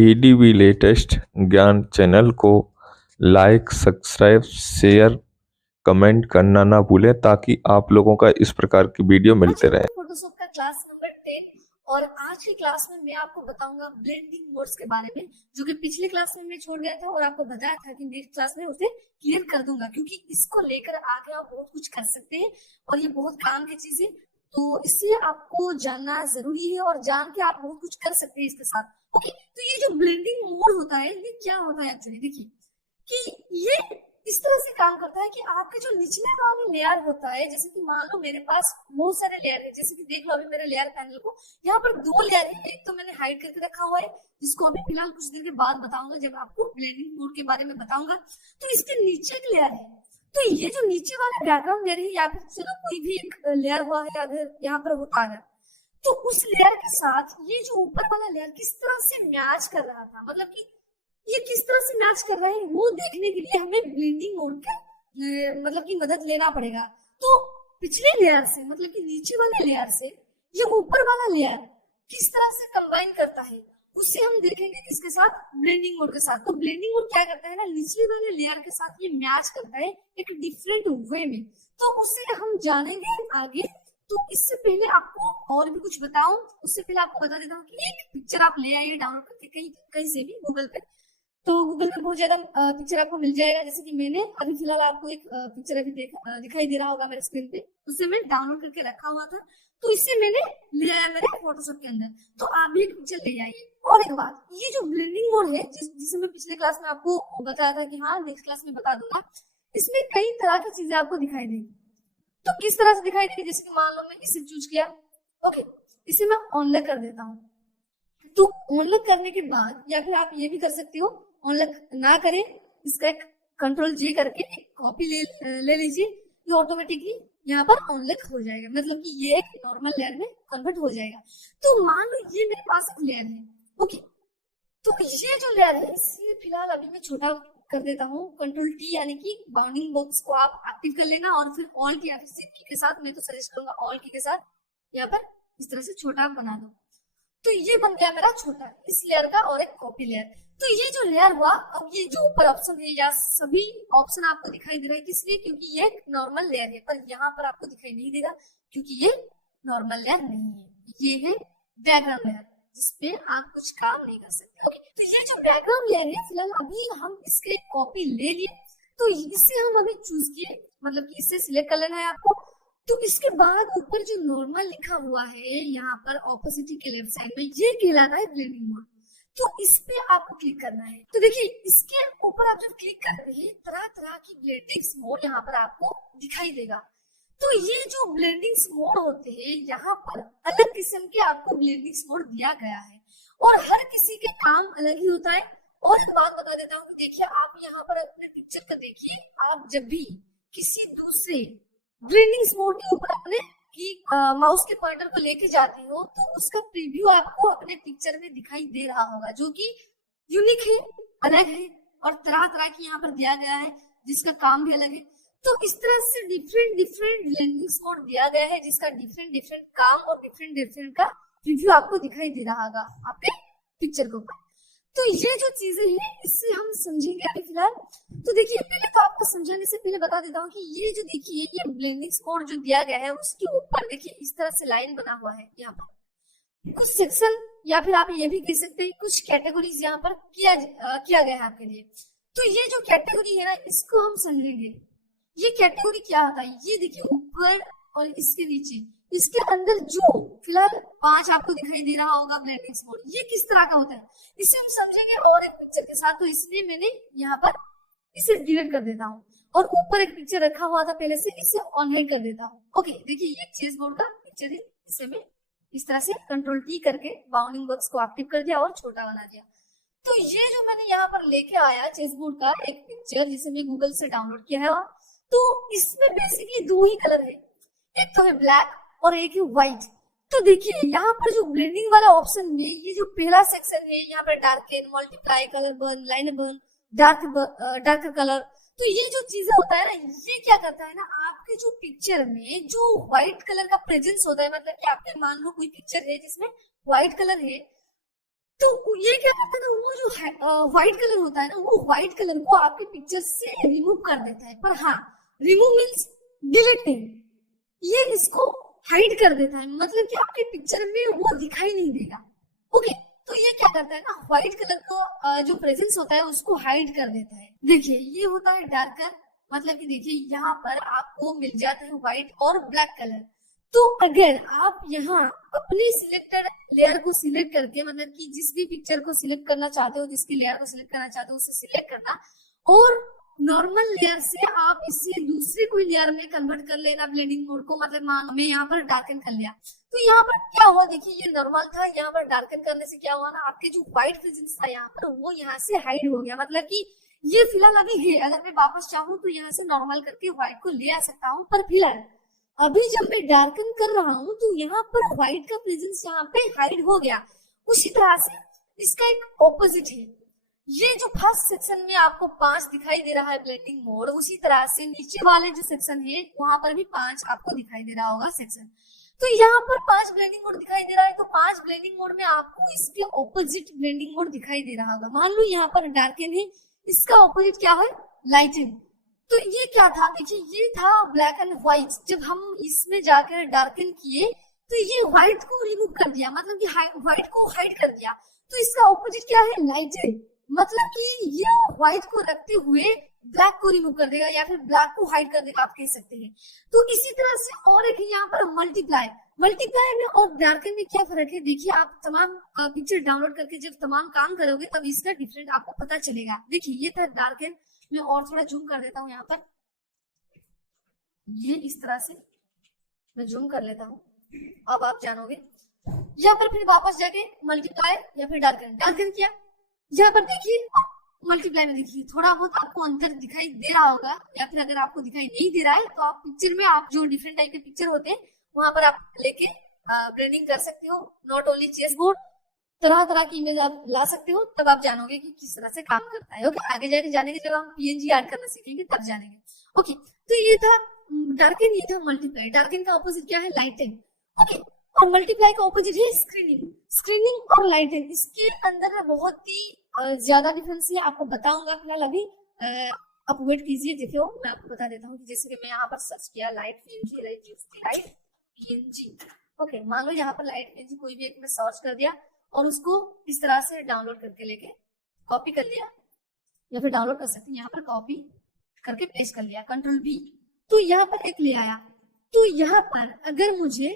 ADV latest ज्ञान channel को like, subscribe, share, comment करना ना भूलें ताकि आप लोगों का इस प्रकार की वीडियो मिलते रहे। फोटोशॉप का क्लास नंबर 10 और आज की क्लास में मैं आपको बताऊंगा ब्लेंडिंग मोड्स के बारे में, जो कि पिछले क्लास में मैं छोड़ गया था और आपको बताया था कि नेक्स्ट क्लास में उसे क्लियर कर दूंगा, क्योंकि इसको लेकर आगे आप बहुत कुछ कर सकते हैं और ये बहुत काम की चीज है। तो इसलिए आपको जानना जरूरी है और जान के आप बहुत कुछ कर सकते हैं इसके साथ। ओके, तो ये जो ब्लेंडिंग मोड होता है ये क्या होता है एक्चुअली, देखिए कि ये इस तरह से काम करता है कि आपके जो निचले वाले लेयर होता है, जैसे कि मान लो मेरे पास बहुत सारे लेयर है, जैसे कि देख लो अभी मेरे लेयर पैनल को यहाँ पर 2 लेयर है। एक तो मैंने हाइड करके रखा हुआ है जिसको अभी फिलहाल कुछ देर के बाद बताऊंगा जब आपको ब्लेंडिंग मोड के बारे में बताऊंगा। तो इसके नीचे एक लेयर है, तो ये जो नीचे वाला बैकग्राउंड लेयर है या फिर चलो कोई भी एक लेयर हुआ है अगर यहाँ पर होता है, तो उस लेयर के साथ ये जो ऊपर वाला लेयर किस तरह से मैच कर रहा था, मतलब कि ये किस तरह से मैच कर रहा है वो देखने के लिए हमें ब्लेंडिंग मोड का मतलब की मदद लेना पड़ेगा। तो पिछले लेयर से मतलब कि नीचे वाले लेयर से ये ऊपर वाला लेयर किस तरह से कंबाइन करता है उससे हम देखेंगे किसके साथ, ब्लेंडिंग मोड के साथ। तो ब्लेंडिंग मोड क्या करता है ना, निचले वाले लेयर के साथ ये मैच करता है एक डिफरेंट वे में, तो उससे हम जानेंगे आगे। तो इससे पहले आपको और भी कुछ बताऊं, उससे पहले आपको बता देता हूँ कि एक पिक्चर आप ले आइए डाउनलोड करके कहीं कहीं से भी गूगल पे, तो गूगल में बहुत ज्यादा पिक्चर आपको मिल जाएगा। जैसे कि मैंने अभी फिलहाल आपको एक पिक्चर अभी दिखाई दे रहा होगा मेरे स्क्रीन पे, उससे मैं डाउनलोड करके रखा हुआ था, तो इससे मैंने ले आया मेरे फोटोशॉप के अंदर। तो आप भी एक पिक्चर ले आइए। और एक बात, ये जो ब्लेंडिंग मोड है जिसे मैं पिछले क्लास में आपको बताया था कि हाँ नेक्स्ट क्लास में बता दूंगा, इसमें कई तरह की चीजें आपको दिखाई देगी। तो किस तरह से दिखाई देगी, जैसे कि मान लो मैं इसे चूज किया, ओके, इसे मैं ऑनलाइन कर देता हूँ। तो ऑनलाइन करने के बाद या फिर आप ये भी कर सकते हो, ऑनलाइन ना करें इसका एक कंट्रोल जी करके कॉपी ले लीजिए, ये ऑटोमेटिकली यहाँ पर ऑनलाइन हो जाएगा, मतलब कि ये एक नॉर्मल लेयर में कन्वर्ट हो जाएगा। तो मान लो ये मेरे पास एक लेयर है, ओके, तो ये जो लेयर है इसे फिलहाल अभी मैं छोटा कर देता हूँ, कंट्रोल टी यानी कि बाउंडिंग बॉक्स को आप एक्टिव कर लेना और फिर ऑल की या फिर शिफ्ट की के साथ, मैं तो सजेस्ट करूंगा ऑल की के साथ यहाँ पर इस तरह से छोटा बना दो। तो ये बन गया मेरा छोटा इस लेयर का और एक कॉपी लेयर। तो ये जो लेयर हुआ, अब ये जो ऊपर ऑप्शन है या सभी ऑप्शन आपको दिखाई दे रहा है, किस लिए, क्योंकि ये एक नॉर्मल लेयर है, पर यहाँ पर आपको दिखाई नहीं देगा क्योंकि ये नॉर्मल लेयर नहीं है, ये है बैकग्राउंड लेयर जिसपे आप कुछ काम नहीं कर सकते। ओके, तो ये जो बैकग्राउंड लेयर है फिलहाल अभी हम इसके कॉपी ले लिए, तो इसे हम अभी चूज किए, मतलब कि इसे सिलेक्ट कर लेना है आपको। तो इसके बाद ऊपर जो नॉर्मल लिखा हुआ है यहाँ पर ऑपोसिटी के लेफ्ट साइड में, ये कहलाता है ब्लेंडिंग मोड। तो इस पे आपको क्लिक करना है। तो देखिए इसके ऊपर आप जब क्लिक करते हैं तरह तरह की ब्लेंडिंग मोड यहाँ पर आपको दिखाई देगा। तो ये जो ब्लेंडिंग मोड होते हैं यहाँ पर अलग किस्म के आपको ब्लेंडिंग मोड दिया गया है और हर किसी के काम अलग ही होता है। और एक बात बता देता हूँ कि देखिए आप यहाँ पर अपने पिक्चर का देखिए, आप जब भी किसी दूसरे ब्लेंडिंग मोड के ऊपर अपने की माउस के पॉइंटर को लेके जाते हो तो उसका प्रीव्यू आपको अपने पिक्चर में दिखाई दे रहा होगा, जो कि यूनिक है, अलग है और तरह तरह की यहाँ पर दिया गया है जिसका काम भी अलग है। तो इस तरह से डिफरेंट डिफरेंट ब्लेंडिंग मोड दिया गया है जिसका डिफरेंट डिफरेंट काम और डिफरेंट डिफरेंट का प्रीव्यू आपको दिखाई दे रहा होगा आपके पिक्चर के ऊपर। तो ये जो चीजें हैं इससे हम समझेंगे अभी फिलहाल। तो देखिए पहले तो आपको समझाने से पहले बता देता हूँ कि ये जो देखिए ये ब्लेंडिंग मोड जो दिया गया है उसके ऊपर देखिए इस तरह से लाइन बना हुआ है, यहाँ पर कुछ सेक्शन या फिर आप ये भी कह सकते हैं कुछ कैटेगरीज यहाँ पर किया गया है आपके लिए। तो ये जो कैटेगरी है ना इसको हम समझेंगे, ये कैटेगरी क्या होता है। ये देखिए ऊपर और इसके नीचे इसके अंदर जो फिलहाल 5 आपको दिखाई दे रहा होगा ब्लेंडिंग मोड, ये किस तरह का होता है इसे हम समझेंगे और एक पिक्चर के साथ। तो इसलिए मैंने यहाँ पर इसे डिलीट कर देता हूँ और ऊपर एक पिक्चर रखा हुआ था पहले से, इसे ऑनलाइन कर देता हूँ। ओके, देखिए ये चेस बोर्ड का पिक्चर है, इसे मैं इस तरह से कंट्रोल टी करके बाउंडिंग बॉक्स को एक्टिव कर दिया और छोटा बना दिया। तो ये जो मैंने यहाँ पर लेके आया चेस बोर्ड का एक पिक्चर जिसे मैं गूगल से डाउनलोड किया है, तो इसमें बेसिकली 2 ही कलर है, एक तो है ब्लैक और एक है व्हाइट। तो देखिए यहाँ पर जो ब्लेंडिंग वाला ऑप्शन में ये जो पहला सेक्शन है यहाँ पर darken, multiply, colour burn, line burn, dark colour, तो ये जो चीजें होता है ना ये क्या करता है ना आपके जो पिक्चर में जो व्हाइट कलर का प्रेजेंस होता है, मतलब कि आपके मान लो कोई पिक्चर है जिसमें व्हाइट कलर है, तो ये क्या करता है ना, वो जो व्हाइट कलर होता है ना, वो व्हाइट कलर को आपके पिक्चर से रिमूव कर देता है। पर हाँ, रिमूव मीन्स डिलीट नहीं, ये इसको हाइड कर देता है, मतलब कि आपके पिक्चर में वो दिखाई नहीं देगा। ओके, तो ये क्या करता है ना, व्हाइट कलर को जो प्रेजेंस होता है उसको हाइड कर देता है। देखिए ये होता है डार्कर, मतलब कि देखिए यहाँ पर आपको मिल जाता है व्हाइट और ब्लैक कलर। तो अगर आप यहाँ अपनी सिलेक्टेड लेयर को सिलेक्ट करके, मतलब कि जिस भी पिक्चर को सिलेक्ट करना चाहते हो, जिसकी लेयर को सिलेक्ट करना चाहते हो उसे सिलेक्ट करना, और नॉर्मल लेयर से आप इसे दूसरे कोई लेयर में कन्वर्ट कर लेना ब्लेंडिंग मोड को, मतलब मैं यहाँ पर डार्कन कर लिया। तो यहाँ पर क्या हुआ, देखिए ये नॉर्मल था, यहाँ पर डार्कन करने से क्या हुआ ना, आपके जो व्हाइट प्रेजेंस था यहाँ पर वो यहाँ से हाइड हो गया। मतलब कि ये फिलहाल अभी है, अगर मैं वापस चाहूँ तो यहाँ से नॉर्मल करके व्हाइट को ले आ सकता हूँ, पर फिलहाल अभी जब मैं डार्कन कर रहा हूँ तो यहाँ पर व्हाइट का प्रेजेंस यहाँ पे हाइड हो गया। उसी तरह से इसका एक ऑपोजिट है, ये जो फर्स्ट सेक्शन में आपको 5 दिखाई दे रहा है ब्लेंडिंग मोड, उसी तरह से नीचे वाले जो सेक्शन है वहां पर भी 5 आपको दिखाई दे रहा होगा सेक्शन। तो यहाँ पर 5 ब्लेंडिंग मोड दिखाई दे रहा है, तो 5 ब्लेंडिंग मोड में आपको इसके ऑपोजिट ब्लेंडिंग मोड दिखाई दे रहा होगा। मान लो यहाँ पर डार्कन है, इसका ऑपोजिट क्या है, लाइटन। तो ये क्या था, देखिए ये था ब्लैक एंड व्हाइट, जब हम इसमें जाकर डार्कन किए तो ये व्हाइट को रिमूव कर दिया, मतलब कि व्हाइट को हाइड कर दिया। तो इसका ऑपोजिट क्या है, लाइटन, मतलब कि ये व्हाइट को रखते हुए ब्लैक को रिमूव कर देगा या फिर ब्लैक को हाइड कर देगा, आप कह सकते हैं। तो इसी तरह से और एक यहाँ पर मल्टीप्लाई, मल्टीप्लाई में और डार्कन में क्या फर्क है, देखिए आप तमाम पिक्चर डाउनलोड करके जब तमाम काम करोगे तब इसका डिफरेंट आपको पता चलेगा। देखिए ये था डार्कन, मैं और थोड़ा जूम कर देता हूँ यहाँ पर, ये इस तरह से मैं जूम कर लेता हूँ, अब आप जानोगे। यहाँ पर फिर वापस जाके मल्टीप्लाई या फिर डार्कन, डार्कन किया, यहाँ पर देखिए मल्टीप्लाई में देखिए थोड़ा बहुत आपको अंतर दिखाई दे रहा होगा, या फिर अगर आपको दिखाई नहीं दे रहा है तो आप पिक्चर में, आप जो डिफरेंट टाइप के पिक्चर होते हैं वहां पर आप लेके ब्लेंडिंग कर सकते हो। नॉट ओनली चेस बोर्ड, तरह तरह की इमेज आप ला सकते हो, तब आप जानोगे कि किस तरह से काम करता है। ओके, आगे जाके जानेंगे, जब हम पीएनजी ऐड करना सीखेंगे तब जानेंगे। ओके, तो ये था डार्कन, ये था मल्टीप्लाई। डार्कन का ऑपोजिट क्या है, लाइटन। ओके, और मल्टीप्लाई का ऑपोजिट है स्क्रीनिंग। स्क्रीनिंग और लाइटन, इसके अंदर बहुत ही ज्यादा डिफरेंस है, आपको बताऊंगा। फिलहाल अभी आप वेट कीजिए, देखो मैं आपको बता देता हूँ। जैसे कि मैं यहाँ पर सर्च किया light PNG, light PNG. Okay, मान लो यहाँ पर लाइट पीएनजी कोई भी एक में सर्च कर दिया और उसको इस तरह से डाउनलोड करके लेके कॉपी कर लिया, या फिर डाउनलोड कर सकते हैं, यहाँ पर कॉपी करके पेस्ट कर लिया, कंट्रोल V, तो यहाँ पर एक ले आया। तो यहाँ पर अगर मुझे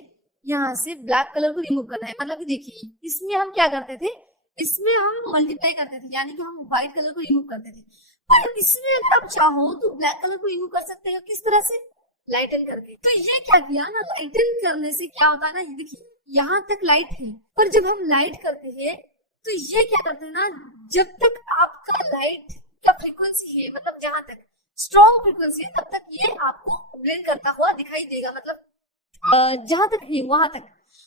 यहाँ से ब्लैक कलर को रिमूव करना है, मतलब कि देखिए इसमें हम क्या करते थे, इसमें हम मल्टीप्लाई करते थे, यानी कि हम व्हाइट कलर को रिमूव करते थे। पर इसमें अगर आप चाहो तो ब्लैक कलर को रिमूव कर सकते हो, किस तरह से, लाइटन करके। तो ये क्या किया ना, लाइटन करने से क्या होता है ना, ये देखिए यहाँ तक लाइट है, पर जब हम लाइट करते हैं तो ये क्या करते हैं ना, जब तक आपका लाइट का फ्रीक्वेंसी है, मतलब जहां तक स्ट्रॉन्ग फ्रीक्वेंसी है तब तक ये आपको ब्लेंड करता हुआ दिखाई देगा, मतलब जहां तक है वहां तक।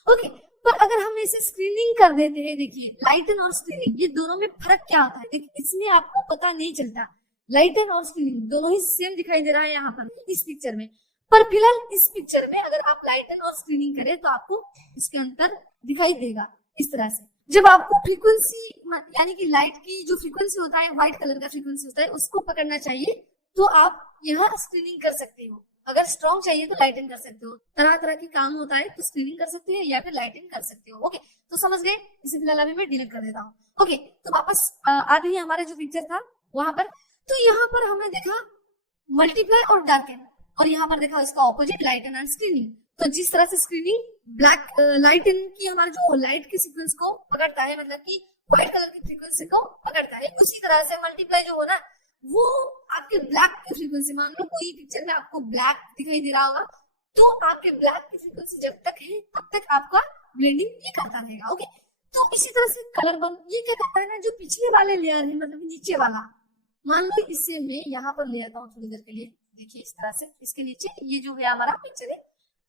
ओके, पर अगर हम इसे स्क्रीनिंग कर देते हैं, देखिए लाइटन और स्क्रीनिंग, ये दोनों में फर्क क्या होता है, देखिए इसमें आपको पता नहीं चलता। लाइटन और स्क्रीनिंग दोनों ही सेम दिखाई दे रहा है यहाँ पर इस पिक्चर में, पर फिलहाल इस पिक्चर में अगर आप लाइटन और स्क्रीनिंग करें तो आपको इसके अंतर दिखाई देगा इस तरह से। जब आपको फ्रीक्वेंसी, यानी कि लाइट की जो फ्रीक्वेंसी होता है, व्हाइट कलर का फ्रीक्वेंसी होता है, उसको पकड़ना चाहिए तो आप यहाँ स्क्रीनिंग कर सकते हो। अगर स्ट्रॉन्ग चाहिए तो लाइटन कर सकते हो, तरह तरह के काम होता है तो स्क्रीनिंग कर सकते हैं या फिर लाइटन कर सकते हो। ओके, तो समझ गए, इसे फिलहाल अभी मैं डिलीट कर देता हूँ। ओके, तो वापस आ गई हमारे जो पिक्चर था वहां पर। तो यहाँ पर हमने देखा मल्टीप्लाई और डार्कन, और यहाँ पर देखा इसका ऑपोजिट लाइटन एंड स्क्रीनिंग। तो जिस तरह से स्क्रीनिंग ब्लैक लाइटन की हमारे जो लाइट के सीक्वेंस को पकड़ता है, मतलब कि व्हाइट कलर की फ्रीक्वेंसी को पकड़ता है, उसी तरह से मल्टीप्लाई जो हो ना वो आपके ब्लैक की फ्रीक्वेंसी, मान लो कोई पिक्चर में आपको ब्लैक दिखाई दे रहा होगा, तो आपके ब्लैक की फ्रीक्वेंसी जब तक है तब तक आपका ब्लेंडिंग ये करता रहेगा। ओके, तो इसी तरह से कलर बन, ये क्या करता है ना, जो पिछले वाले लेयर है, मतलब नीचे वाला, मान लो इससे मैं यहाँ पर ले आता हूँ थोड़ी देर के लिए, देखिए इस तरह से इसके नीचे ये जो है हमारा पिक्चर है।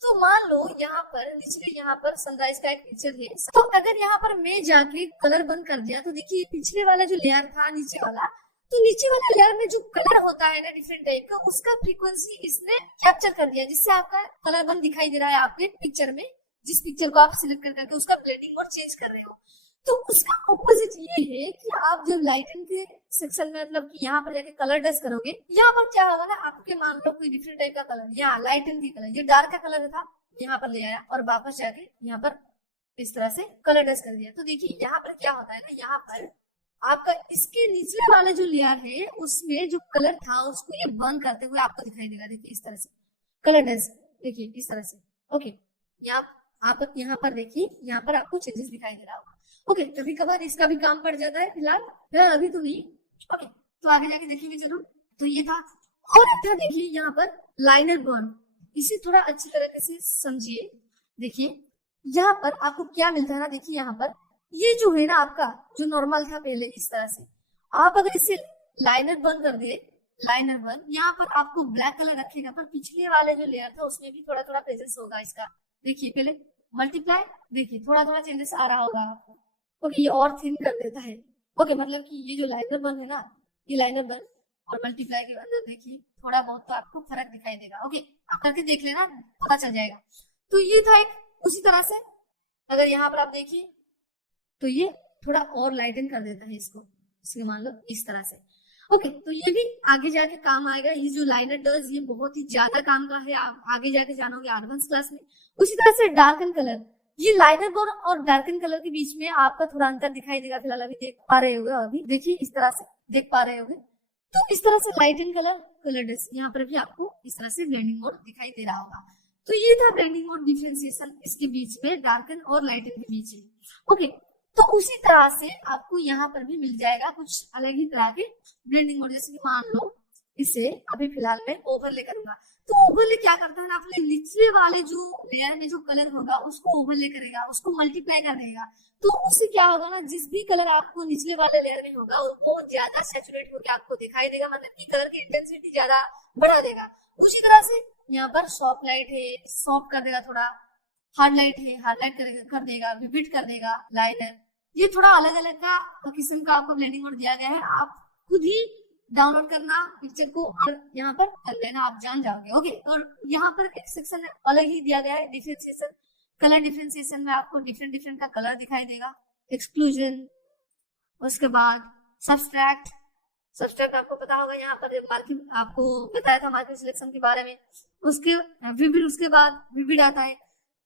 तो मान लो यहाँ पर निचले, यहाँ पर सनराइज का एक पिक्चर है, तो अगर यहाँ पर मैं जाके कलर बंद कर दिया तो देखिए पिछले वाला जो लेयर था नीचे वाला, तो नीचे वाला लेयर में जो कलर होता है ना डिफरेंट टाइप का, उसका फ्रीक्वेंसी इसने कैप्चर कर दिया, जिससे आपका कलर बंद दिखाई दे रहा है आपके पिक्चर में, जिस पिक्चर को आप सिलेक्ट कर करके उसका ब्लेंडिंग मोड चेंज कर रहे हो। तो उसका ऑपोजिट ये है कि आप जब लाइटिंग के सेक्शन में मतलब कि यहाँ पर जाके कलर डस्ट करोगे, यहाँ पर क्या होगा ना, आपके मान लो कोई डिफरेंट टाइप का कलर, यहाँ लाइटिंग की कलर, ये डार्क का कलर था, यहाँ पर ले आया और वापस जाके यहाँ पर इस तरह से कलर डस्ट कर दिया। तो देखिए यहाँ पर क्या होता है ना, यहाँ पर आपका इसके निचले वाले जो लेयर है उसमें जो कलर था उसको ये बर्न करते हुए आपको दिखाई देगा। देखिए इस तरह से कलर डस्ट, देखिए इस तरह से। ओके, आप यहाँ पर देखिए, यहाँ पर आपको चेंजेस दिखाई दे रहा होगा। ओके, कभी कभार इसका भी काम पड़ जाता है, फिलहाल अभी तो नहीं। ओके, तो आगे जाके देखेंगे जरूर। तो ये था, और एक था देखिए यहाँ पर लाइनर बर्न, इसे थोड़ा अच्छी तरीके से समझिए। देखिए यहाँ पर आपको क्या मिलता है ना, देखिए यहाँ पर ये जो है ना आपका जो नॉर्मल था पहले इस तरह से, आप अगर इसे लाइनर बर्न कर दिए, लाइनर बर्न, यहाँ पर आपको ब्लैक कलर रखेगा, पर पिछले वाले जो लेयर था उसमें भी थोड़ा थोड़ा प्रेजेंस होगा इसका। देखिए पहले मल्टीप्लाई, देखिए थोड़ा थोड़ा चेंजेस आ रहा होगा आपको। ओके, ये और थिन कर देता है। ओके, मतलब कि ये जो लाइनर बर्न है ना, ये लाइनर बर्न और मल्टीप्लाई के अंदर देखिए थोड़ा बहुत तो आपको फर्क दिखाई देगा। ओके, आप करके देख लेना, पता चल जाएगा। तो ये था एक, उसी तरह से अगर यहाँ पर आप देखिए तो ये थोड़ा और लाइटन कर देता है इसको, इसके मान लो इस तरह से। ओके, तो ये भी आगे जाके काम आएगा। ये जो लाइनर डज, ये बहुत ही ज्यादा काम का है, आप आगे जाके जानोगे एडवांस क्लास में। उसी तरह से डार्कन कलर, ये लाइनर बोर्ड और डार्कन कलर के बीच में आपका थोड़ा अंतर दिखाई देगा, फिलहाल अभी देख पा रहे होगे, अभी देखिए इस तरह से देख पा रहे होगे। तो इस तरह से लाइटन कलर, कलर डस्ट, यहाँ पर भी आपको इस तरह से ब्लेंडिंग मोड दिखाई दे रहा होगा। तो ये था ब्लेंडिंग मोड डिफरेंशिएशन इसके बीच में, डार्कन और लाइटन के बीच में। ओके, तो उसी तरह से आपको यहाँ पर भी मिल जाएगा कुछ अलग ही तरह के ब्लेंडिंग मोड। जैसे कि मान लो इसे अभी फिलहाल मैं ओवरले करूंगा, तो ओवरले क्या करता है ना, अपने निचले वाले जो लेयर में जो कलर होगा उसको ओवरले करेगा, उसको मल्टीप्लाई कर देगा। तो उससे क्या होगा ना, जिस भी कलर आपको निचले वाले लेयर में होगा वो ज्यादा सैचुरेट होकर आपको दिखाई देगा, मतलब कि कलर की इंटेंसिटी ज्यादा बढ़ा देगा। उसी तरह से यहाँ पर सॉफ्ट लाइट है, सॉफ्ट कर देगा, थोड़ा हार्ड लाइट है, हार्ड लाइट कर देगा, विविड कर देगा लाइनर। ये थोड़ा अलग अलग का किस्म का आपको ब्लेंडिंग मोड दिया गया है, आप खुद ही डाउनलोड करना पिक्चर को और यहाँ पर कर लेना, आप जान जाओगे। ओके, और यहाँ पर एक सेक्शन अलग ही दिया गया है, डिफरेंशिएशन, कलर डिफरेंशिएशन में आपको डिफरेंट डिफरेंट का कलर दिखाई देगा। एक्सक्लूजन, उसके बाद सब्सट्रैक्ट, सब्सट्रैक्ट आपको पता होगा, यहाँ पर मार्किंग आपको बताया था मार्किंग सिलेक्शन के बारे में। उसके विविड, उसके बाद विविड आता है।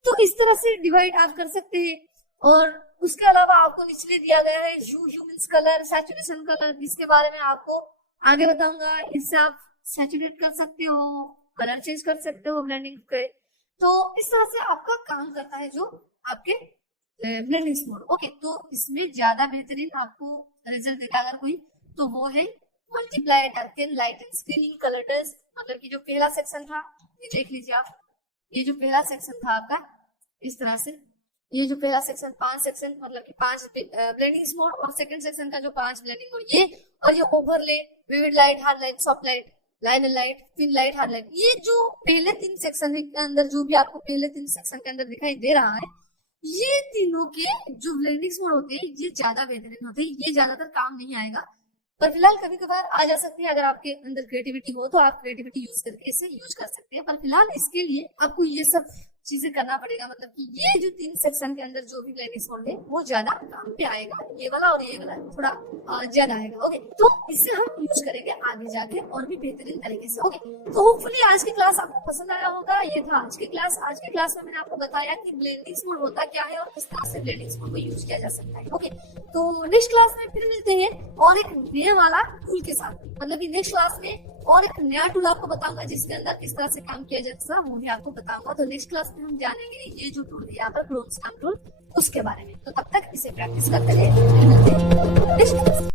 तो इस तरह से डिवाइड आप कर सकते हैं। और उसके अलावा आपको निचले दिया गया है ह्यूमन्स कलर, सैचुरेशन कलर, जिसके बारे में आपको आगे बताऊंगा। इससे आप सैचुरेट कर सकते हो, कलर चेंज कर सकते हो ब्लेंडिंग के। तो इस तरह से आपका काम करता है जो आपके ब्लेंडिंग मोड। ओके, तो इसमें ज्यादा बेहतरीन आपको रिजल्ट देगा अगर कोई, तो वो है मल्टीप्लाई, डार्कन, लाइटन, स्क्रीनिंग, कलर डस्ट। मतलब कि जो पहला सेक्शन था, ये देख लीजिए आप, ये जो पहला सेक्शन था आपका इस तरह से, ये जो पहला सेक्शन 5 सेक्शन, मतलब कि 5 ब्लेंडिंग मोड, और सेकंड सेक्शन का जो 5 ब्लेंडिंग मोड, ये और ये overlay, vivid light, hard light, soft light, liner light, thin light, hard light, ये जो पहले 3 सेक्शन के अंदर, जो भी आपको पहले 3 सेक्शन के अंदर दिखाई दे रहा है, ये तीनों के जो ब्लेंडिंग मोड होते हैं ये ज्यादा बेहतरीन होते हैं। ये ज्यादातर काम नहीं आएगा, पर फिलहाल कभी कभार आ जा सकती है। अगर आपके अंदर क्रिएटिविटी हो तो आप क्रिएटिविटी यूज करके इसे यूज कर सकते हैं, पर फिलहाल इसके लिए आपको ये सब चीजें करना पड़ेगा। मतलब कि ये जो 3 सेक्शन के अंदर जो भी ब्लेंडिंग मोड है वो ज्यादा काम पे आएगा, ये वाला और ये वाला थोड़ा ज्यादा आएगा। ओके, तो इससे हम यूज करेंगे आगे जाके और भी बेहतरीन तरीके से। ओके, तो होपफुली आज की क्लास आपको पसंद आया होगा। ये था आज की क्लास। आज की क्लास में मैंने आपको बताया कि ब्लेंडिंग मोड होता क्या है और किस तरह से ब्लेंडिंग मोड को यूज किया जा सकता है। ओके, तो नेक्स्ट क्लास में फिर मिलते हैं और एक नया वाला टूल के साथ। मतलब कि नेक्स्ट क्लास में और एक नया टूल आपको बताऊंगा जिसके अंदर किस तरह से काम किया जाता है, वो भी आपको बताऊंगा। तो नेक्स्ट क्लास में हम जानेंगे ये जो टूल है यहाँ पर क्रोम स्कैन टूल, उसके बारे में। तो तब तक इसे प्रैक्टिस करते रहिए। नेक्स्ट